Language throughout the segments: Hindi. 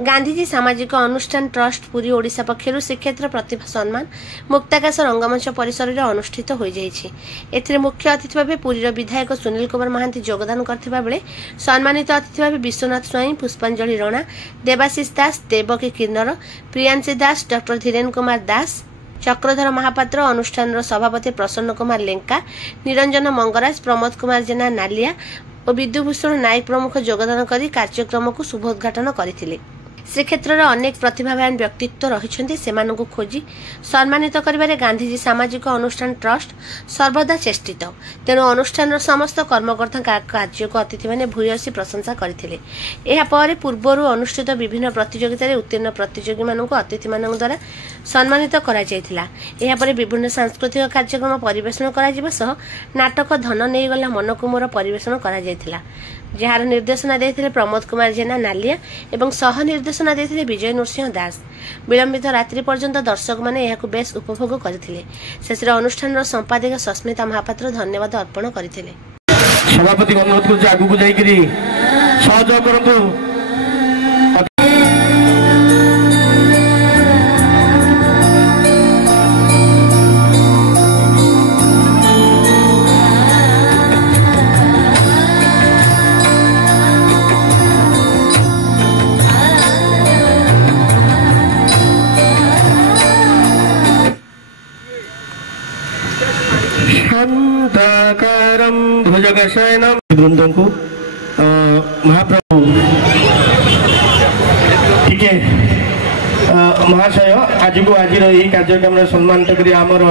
गांधीजी सामाजिक अनुष्ठान ट्रस्ट पुरी ओडिशा पक्षर श्रीक्षेत्र प्रतिभा सम्मान मुक्ताकाश रंगमंच परिसर में अनुष्ठित हो जाए। मुख्य अतिथि भाव पुरीर विधायक सुनील कुमार महांती योगदान करथिबा बेले सम्मानित अतिथि भाव विश्वनाथ स्वाई, पुष्पांजलि रणा, देवाशीष दास, देवकी किन्नर, प्रियांशी दास, डॉक्टर धीरेन कुमार दास, चक्रधर महापात्र, अनुष्ठान सभापति प्रसन्न कुमार लेंका, निरंजन मंगराज, प्रमोद कुमार जेना नालिया और विद्युभूषण नायक प्रमुख योगदान कर कार्यक्रम को शुभोद्घाटन करथिले। श्रीक्षेत्र अनेक प्रतिभावान व्यक्तित्व रही सेमानंकु खोजी सम्मानित करिबारे गांधीजी सामाजिक अनुष्ठान ट्रस्ट सर्वदा चेष्टित। तेणु अनुष्ठान समस्त कर्मकर्ता कार्य को अतिथि मैंने भूयसी प्रशंसा करथिले। एहा परे पूर्वरु अनुष्ठित विभिन्न प्रतियोगिता उत्तीर्ण प्रतियोगी मानक अतिथि मान द्वारा सम्मानित करा जायथिला। एहा परे विभिन्न सांस्कृतिक कार्यक्रम परिवेषण करा जिबा सह नाटक धन नहीं गला मनकु मोर परिवेषण करा जायथिला, जार निर्देशना देथिले प्रमोद कुमार जेना नालिया एवं सह निर्देशना देथिले विजय नरसिंह दास। विलंबित रात्रि पर्यंत दर्शक माने यहाकु बेस उपभोग करथिले। शेषरे अनुष्ठान संपादिका सस्मिता महापात्र धन्यवाद अर्पण करथिले। सभापति अनुरोध को आगु को जाईकरी सहयोग करंतु। भुजगशयनम वृंदों को महाप्रभु ठीक है महाशय आज को आज कार्यक्रम सम्मानित करी आमर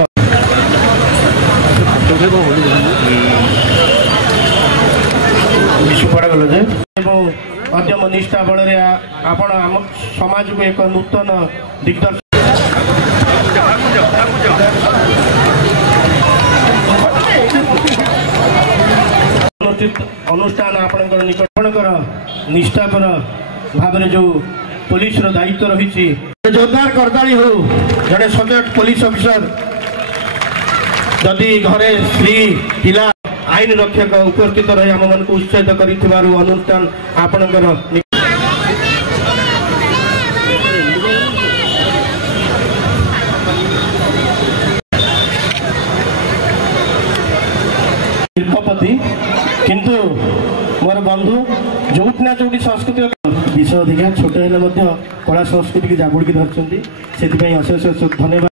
विश्व पड़ा गल अद्यम निष्ठा बल आपण आम समाज को एक नूतन दिग्दर्शन अनुष्ठान आपणकर निकटकर निष्ठापर भाव जो पुलिस दायित्व रही जोरदार करताली हो जड़े सजग पुलिस ऑफिसर जदि घरे स्त्री पिला आईन रक्षक उपस्थित रही आम मन को उत्साहित कर अनुष्ठान आपणकर शिल्पपति किंतु मोर बंधु जोटना जोटी संस्कृति विषय अधिका छोट हेल्ले कला संस्कृति की जाबुड़ी धरती से अशेष अशेष धन्यवाद।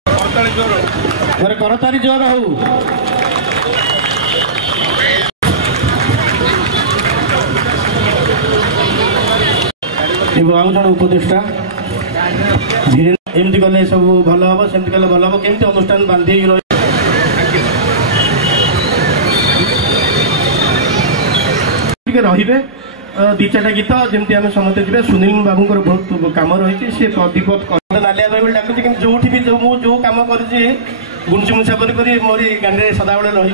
मोर करतारी जोर हो आउ जन उपदेष्टा धीरे एमती कले सब भल हम सेमती कले भल हम केमती अनुष्ठान बांधी रही रे दी चार गीत जमी आम समझते जी सुनील बाबू बहुत कम रही सी दीपक नालिया भाई डाकुची कि जो भी जो कम कर गुंचुमुचा कर मोरी गांधी सदाबले रही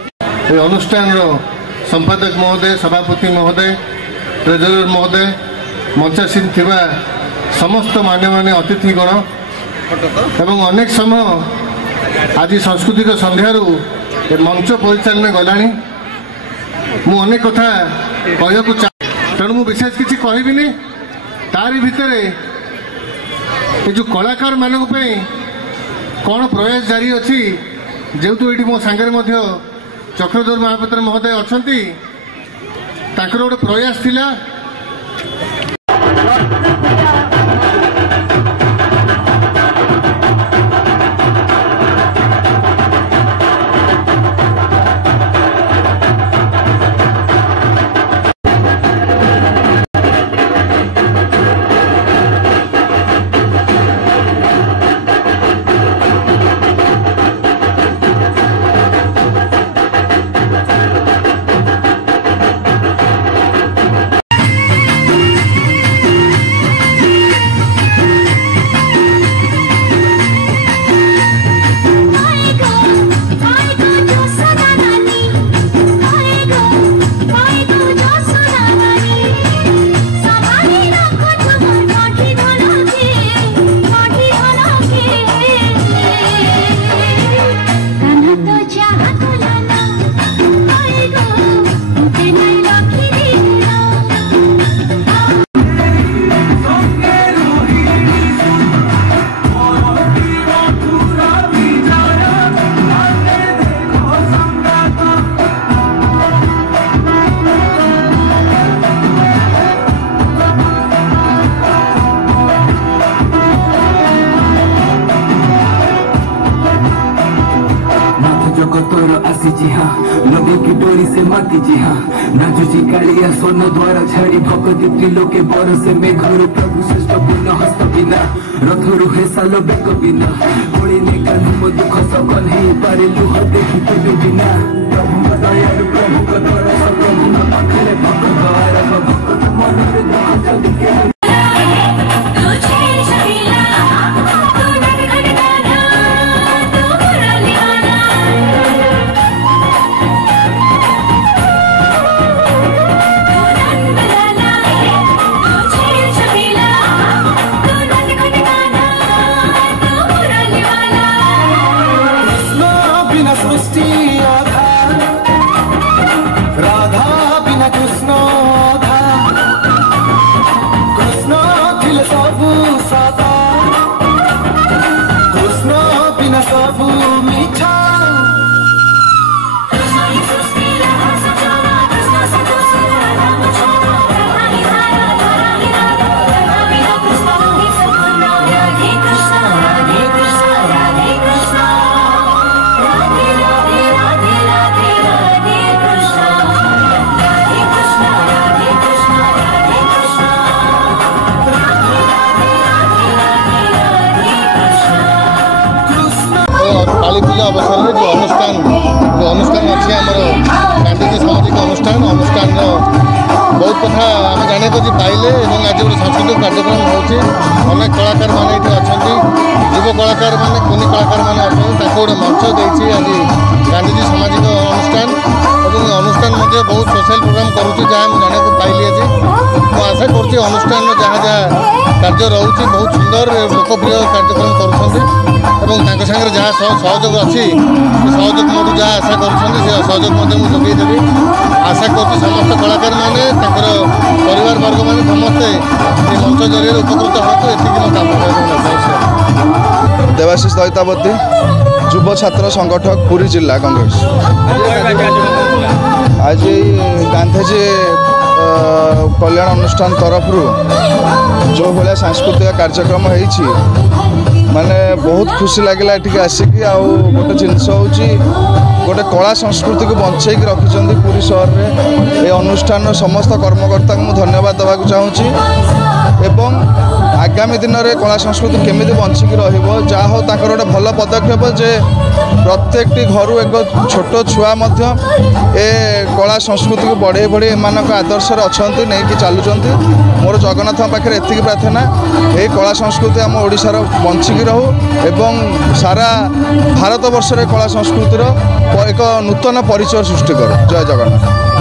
अनुष्ठान संपादक महोदय, सभापति महोदय, ट्रेजरर महोदय, मंचासीन थिबा समस्त मान्य अतिथिगण एवं अनेक समय आज सांस्कृतिक संध्यारू मंच परिचालन गलानी मु अनेक कथा कहू तेणु मु विशेष किसी कहबिनी तारी भितर ये जो कलाकार मानक कौन प्रयास जारी अच्छी जेहेतु ये मो सांगे चक्रधर महापात्र महोदय अच्छा गोटे प्रयास थिला बसी जी हाँ नदी की डोरी से माती जी हाँ नाचू जी कालिया सोना द्वारा छाड़ी भगती त्रिलोके बरसे में घर प्रभु श्रेष्ठ पूर्ण हस्त बिना रथरु हे सालो बेक बिना कोड़ी ने कान्हू मो दुख सकन हे पारे लुह देखी तेबे बिना प्रभु का दयालु प्रभु का दरस प्रभु ना पाखरे भक्त द्वारा भक्त मन रे दुख जदी के काली पूजा अवसर में जो अनुष्ठान अच्छे आम गांधीजी सामाजिक अनुष्ठान बहुत कथा आम जाना पाइले आज गोटे सांस्कृतिक कार्यक्रम होती अनेक कलाकार मैंने ये अच्छा युव कलाकार मैंने कुनी कलाकार मैंने अच्छा गोटे मंच देती आज गांधीजी सामाजिक अनुष्ठान और अनुष्ठान बहुत सोशल प्रोग्राम करुँच जहाँ जाना पाइली आज मुझे आशा करुँच अनुष्ठान जहाँ जहाँ कार्य रोचे बहुत सुंदर लोकप्रिय कार्यक्रम कर सागर जहाँ सहयोग अच्छी सहयोग मोटू जहाँ आशा कर सहयोग जोगे देवी आशा कर समस्त कलाकार मैंने परिवार वर्ग मैंने समस्ते मंच जरिए उपकृत हो देवाशीष दैतावती युव छात्र संगठक पुरी जिला कांग्रेस आज गांधीजी कल्याण अनुष्ठान तरफ जो भाया सांस्कृतिक कार्यक्रम होती माने बहुत खुशी लगे ये आसिक गोटे जिनस गोटे कला संस्कृति को बंचाई रखिंट पुरी सहर में ये अनुष्ठान समस्त कर्मकर्ता को धन्यवाद देवा चाहूँगी एवं आगामी दिन में कला संस्कृति केमी बंचिकी रहा हो गोटे भल पदक्षेप जे प्रत्येक घर एक छोट छुआ ए कला संस्कृति को बढ़े बढ़े एम आदर्श अच्छा नहीं कि चलुँच मोर जगन्नाथ पाखे एति प्रार्थना ये कला संस्कृति आम ओडिशार बंचिकी रहू एवं सारा भारत वर्ष कला संस्कृतिर एक नूतन परिचय सृष्टि करू। जय जगन्नाथ।